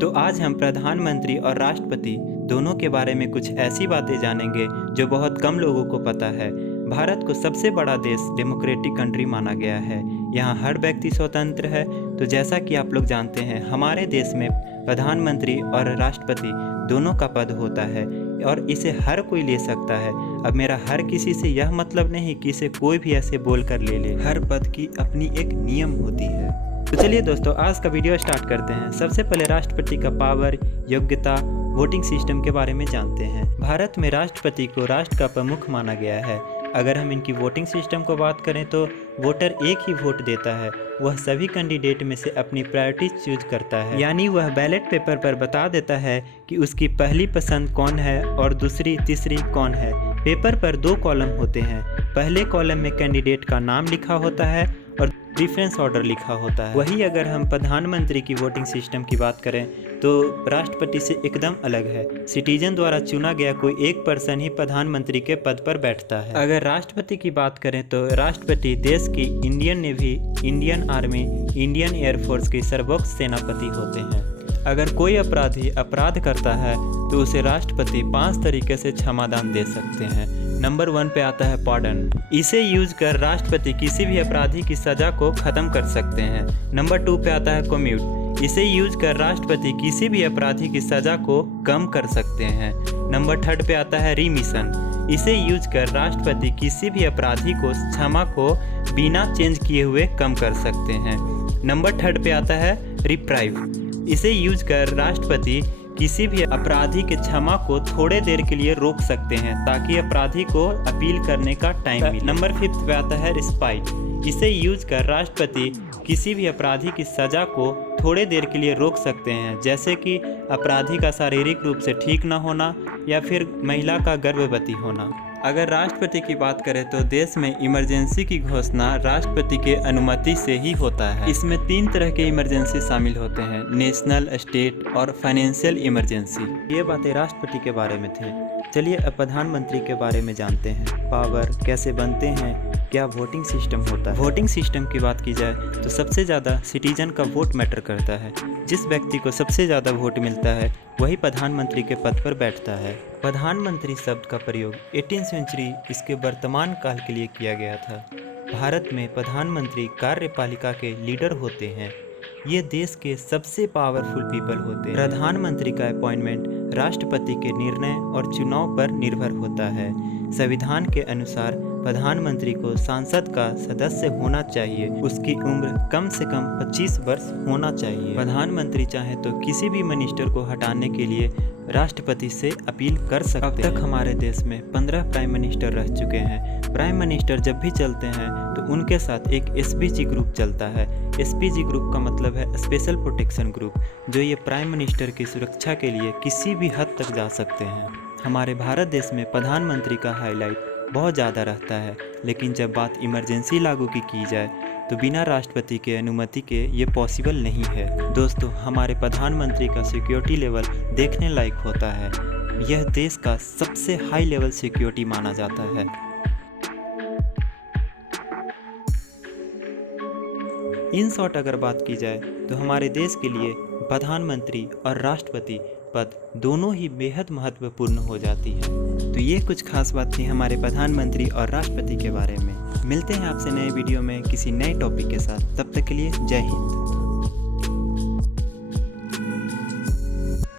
तो आज हम प्रधानमंत्री और राष्ट्रपति दोनों के बारे में कुछ ऐसी बातें जानेंगे जो बहुत कम लोगों को पता है। भारत को सबसे बड़ा देश डेमोक्रेटिक कंट्री माना गया है। यहाँ हर व्यक्ति स्वतंत्र है। तो जैसा कि आप लोग जानते हैं, हमारे देश में प्रधानमंत्री और राष्ट्रपति दोनों का पद होता है और इसे हर कोई ले सकता है। अब मेरा हर किसी से यह मतलब नहीं कि इसे कोई भी ऐसे बोल कर ले ले। हर पद की अपनी एक नियम होती है। तो चलिए दोस्तों, आज का वीडियो स्टार्ट करते हैं। सबसे पहले राष्ट्रपति का पावर, योग्यता, वोटिंग सिस्टम के बारे में जानते हैं। भारत में राष्ट्रपति को राष्ट्र का प्रमुख माना गया है। अगर हम इनकी वोटिंग सिस्टम को बात करें तो वोटर एक ही वोट देता है। वह सभी कैंडिडेट में से अपनी प्रायोरिटी चूज करता है, यानी वह बैलेट पेपर पर बता देता है कि उसकी पहली पसंद कौन है और दूसरी तीसरी कौन है। पेपर पर 2 कॉलम होते हैं। पहले कॉलम में कैंडिडेट का नाम लिखा होता है और प्रेफरेंस ऑर्डर लिखा होता है। वही अगर हम प्रधानमंत्री की वोटिंग सिस्टम की बात करें तो राष्ट्रपति से एकदम अलग है। सिटीजन द्वारा चुना गया कोई एक पर्सन ही प्रधानमंत्री के पद पर बैठता है। अगर राष्ट्रपति की बात करें तो राष्ट्रपति देश की Indian navy, Indian army, Indian air force के सर्वोच्च सेनापति होते हैं। अगर कोई अपराधी अपराध करता है तो उसे राष्ट्रपति 5 तरीके से क्षमादान दे सकते हैं। नंबर 1 पे आता है पार्डन। इसे यूज कर राष्ट्रपति किसी भी अपराधी की सजा को खत्म कर सकते हैं। नंबर 2 पे आता है कम्यूट। इसे यूज कर राष्ट्रपति किसी भी अपराधी की सजा को कम कर सकते हैं। नंबर 3 पे आता है रिमिशन। इसे यूज कर राष्ट्रपति किसी भी अपराधी को क्षमा को बिना चेंज किए हुए कम कर सकते हैं। नंबर 3 पे आता है रिप्राइव। इसे यूज कर राष्ट्रपति किसी भी अपराधी के क्षमा को थोड़े देर के लिए रोक सकते हैं ताकि अपराधी को अपील करने का टाइम मिले। नंबर 5 पे आता है रिस्पाइट। इसे यूज कर राष्ट्रपति किसी भी अपराधी की सजा को थोड़े देर के लिए रोक सकते हैं, जैसे कि अपराधी का शारीरिक रूप से ठीक न होना या फिर महिला का गर्भवती होना। अगर राष्ट्रपति की बात करें तो देश में इमरजेंसी की घोषणा राष्ट्रपति के अनुमति से ही होता है। इसमें 3 तरह के इमरजेंसी शामिल होते हैं: नेशनल, स्टेट और फाइनेंशियल इमरजेंसी। ये बातें राष्ट्रपति के बारे में थे। चलिए अब प्रधानमंत्री के बारे में जानते हैं। पावर कैसे बनते हैं, क्या वोटिंग सिस्टम होता है। वोटिंग सिस्टम की बात की जाए तो सबसे ज़्यादा सिटीजन का वोट मैटर करता है। जिस व्यक्ति को सबसे ज़्यादा वोट मिलता है वही प्रधानमंत्री के पद पर बैठता है। प्रधानमंत्री शब्द का प्रयोग 18वीं सेंचुरी इसके वर्तमान काल के लिए किया गया था। भारत में प्रधानमंत्री कार्यपालिका के लीडर होते हैं। ये देश के सबसे पावरफुल पीपल होते हैं। प्रधानमंत्री का अपॉइंटमेंट राष्ट्रपति के निर्णय और चुनाव पर निर्भर होता है। संविधान के अनुसार प्रधानमंत्री को संसद का सदस्य होना चाहिए। उसकी उम्र कम से कम 25 वर्ष होना चाहिए। प्रधानमंत्री चाहे तो किसी भी मिनिस्टर को हटाने के लिए राष्ट्रपति से अपील कर सकते हैं। अब तक हमारे देश में 15 प्राइम मिनिस्टर रह चुके हैं। प्राइम मिनिस्टर जब भी चलते हैं तो उनके साथ एक एसपीजी ग्रुप चलता है। एसपीजी ग्रुप का मतलब है स्पेशल प्रोटेक्शन ग्रुप, जो ये प्राइम मिनिस्टर की सुरक्षा के लिए किसी भी हद तक जा सकते हैं। हमारे भारत देश में प्रधानमंत्री का हाईलाइट बहुत ज़्यादा रहता है, लेकिन जब बात इमरजेंसी लागू की जाए तो बिना राष्ट्रपति के अनुमति के ये पॉसिबल नहीं है। दोस्तों, हमारे प्रधानमंत्री का सिक्योरिटी लेवल देखने लायक होता है। यह देश का सबसे हाई लेवल सिक्योरिटी माना जाता है। इन शॉर्ट अगर बात की जाए तो हमारे देश के लिए प्रधानमंत्री और राष्ट्रपति पद दोनों ही बेहद महत्वपूर्ण हो जाती है। तो ये कुछ खास बात थी हमारे प्रधानमंत्री और राष्ट्रपति के बारे में। मिलते हैं आपसे नए वीडियो में किसी नए टॉपिक के साथ। तब तक के लिए जय हिंद।